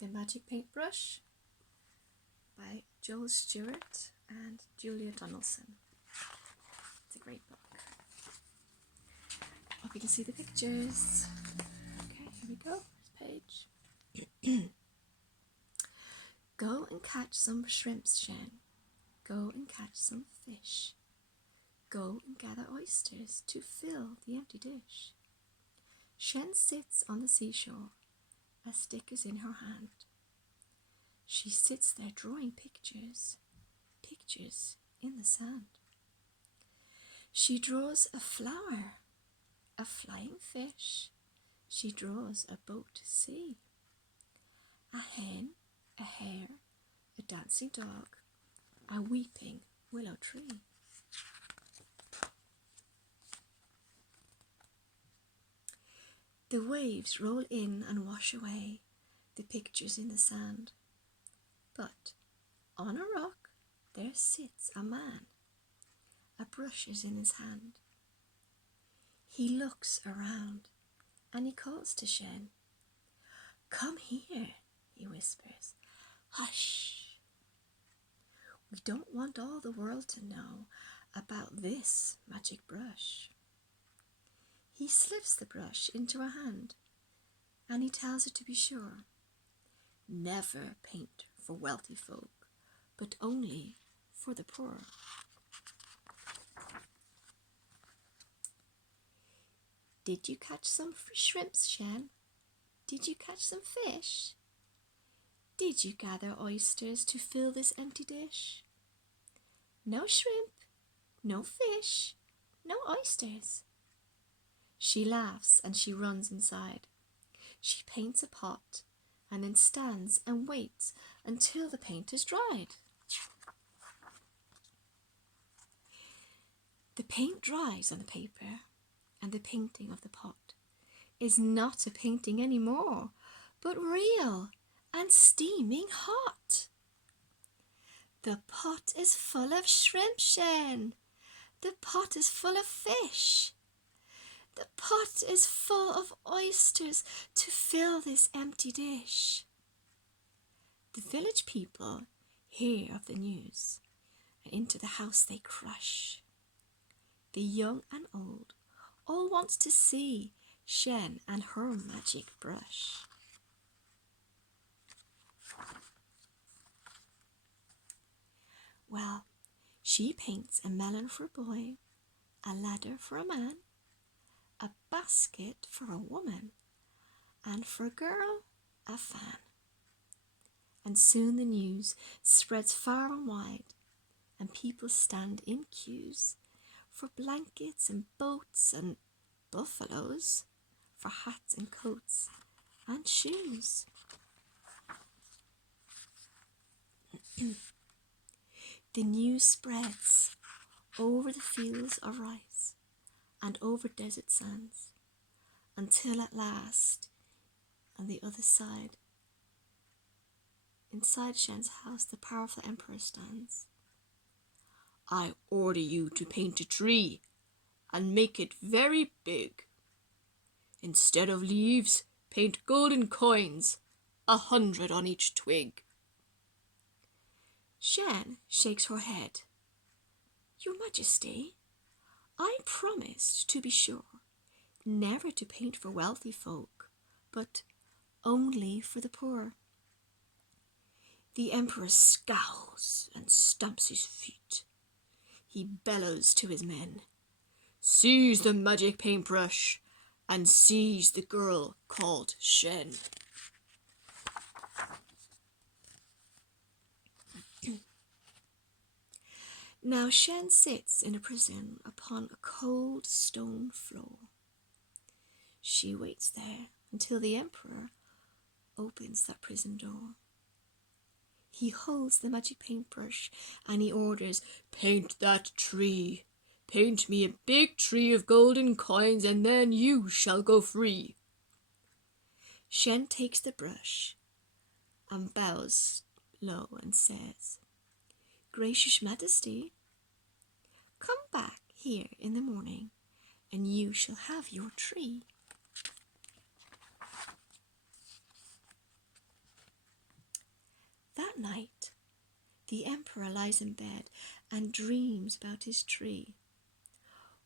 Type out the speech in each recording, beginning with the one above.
The Magic Paintbrush by Stewart and Julia Donaldson. It's a great book. Hope you can see the pictures. Okay, here we go. First page. Go and catch some shrimps, Shen. Go and catch some fish. Go and gather oysters to fill the empty dish. Shen sits on the seashore. A stick is in her hand. She sits there drawing pictures in the sand. She draws a flower, a flying fish. She draws a boat to sea. A hen, a hare, a dancing dog, a weeping willow tree. The waves roll in and wash away the pictures in the sand. But on a rock there sits a man. A brush is in his hand. He looks around and he calls to Shen. Come here, he whispers. Hush. We don't want all the world to know about this magic brush. He slips the brush into her hand and he tells her to be sure. Never paint for wealthy folk, but only for the poor. Did you catch some shrimps, Shen? Did you catch some fish? Did you gather oysters to fill this empty dish? No shrimp, no fish, no oysters. She laughs and she runs inside. She paints a pot and then stands and waits until the paint is dried. The paint dries on the paper and the painting of the pot is not a painting anymore, but real and steaming hot. The pot is full of shrimp, Shen. The pot is full of fish. The pot is full of oysters to fill this empty dish. The village people hear of the news, and into the house they crush. The young and old all want to see Shen and her magic brush. Well, she paints a melon for a boy, a ladder for a man, a basket for a woman, and for a girl, a fan. And soon the news spreads far and wide, and people stand in queues for blankets and boats and buffaloes, for hats and coats and shoes. The news spreads over the fields of rice and over desert sands, until at last, on the other side, inside Shen's house, the powerful emperor stands. I order you to paint a tree and make it very big. Instead of leaves, paint golden coins, 100 on each twig. Shen shakes her head. Your Majesty, I promised, to be sure, never to paint for wealthy folk, but only for the poor. The emperor scowls and stamps his feet. He bellows to his men, seize the magic paintbrush and seize the girl called Shen. Now Shen sits in a prison upon a cold stone floor. She waits there until the emperor opens that prison door. He holds the magic paintbrush and he orders, paint that tree. Paint me a big tree of golden coins and then you shall go free. Shen takes the brush and bows low and says, Gracious Majesty, come back here in the morning and you shall have your tree. That night, the emperor lies in bed and dreams about his tree,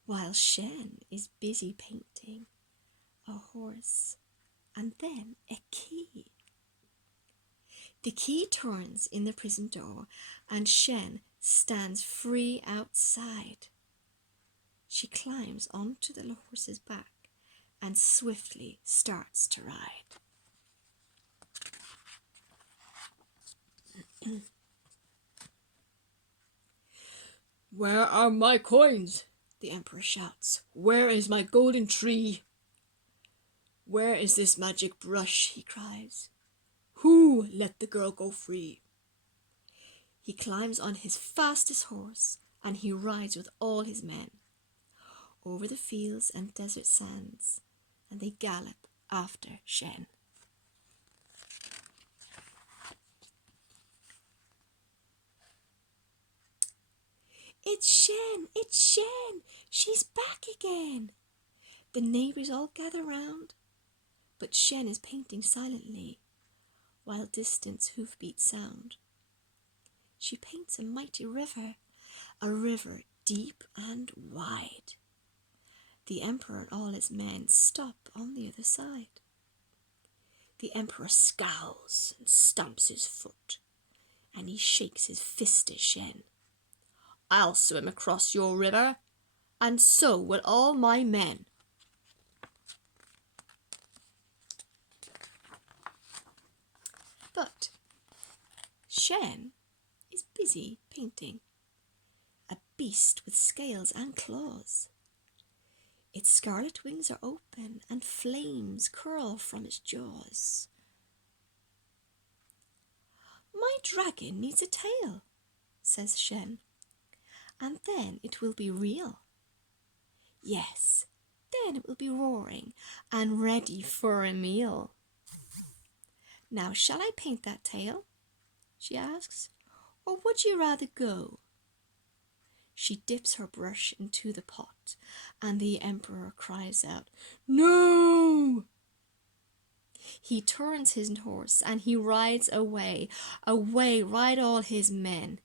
while Shen is busy painting a horse and then a key. The key turns in the prison door and Shen stands free outside. She climbs onto the horse's back and swiftly starts to ride. Where are my coins? The emperor shouts. Where is my golden tree? Where is this magic brush? He cries. Who let the girl go free? He climbs on his fastest horse and he rides with all his men over the fields and desert sands, and they gallop after Shen. It's Shen! It's Shen! She's back again! The neighbours all gather round, but Shen is painting silently, while distant hoofbeats sound. She paints a mighty river, a river deep and wide. The emperor and all his men stop on the other side. The emperor scowls and stamps his foot, and he shakes his fist at Shen. I'll swim across your river, and so will all my men. But Shen is busy painting a beast with scales and claws. Its scarlet wings are open and flames curl from its jaws. My dragon needs a tail, says Shen, and then it will be real. Yes, then it will be roaring and ready for a meal. Now shall I paint that tail? She asks, or would you rather go? She dips her brush into the pot, and the emperor cries out, No! He turns his horse, and he rides away, away ride all his men.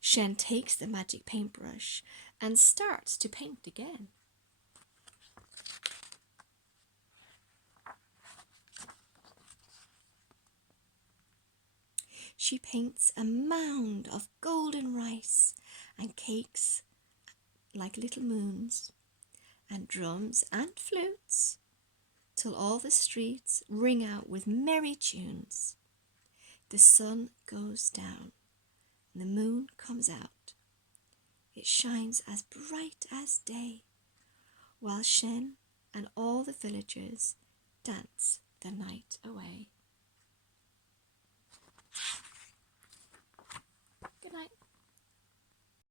Shen takes the magic paintbrush and starts to paint again. She paints a mound of golden rice and cakes like little moons, and drums and flutes, till all the streets ring out with merry tunes. The sun goes down, and the moon comes out. It shines as bright as day, while Shen and all the villagers dance the night away.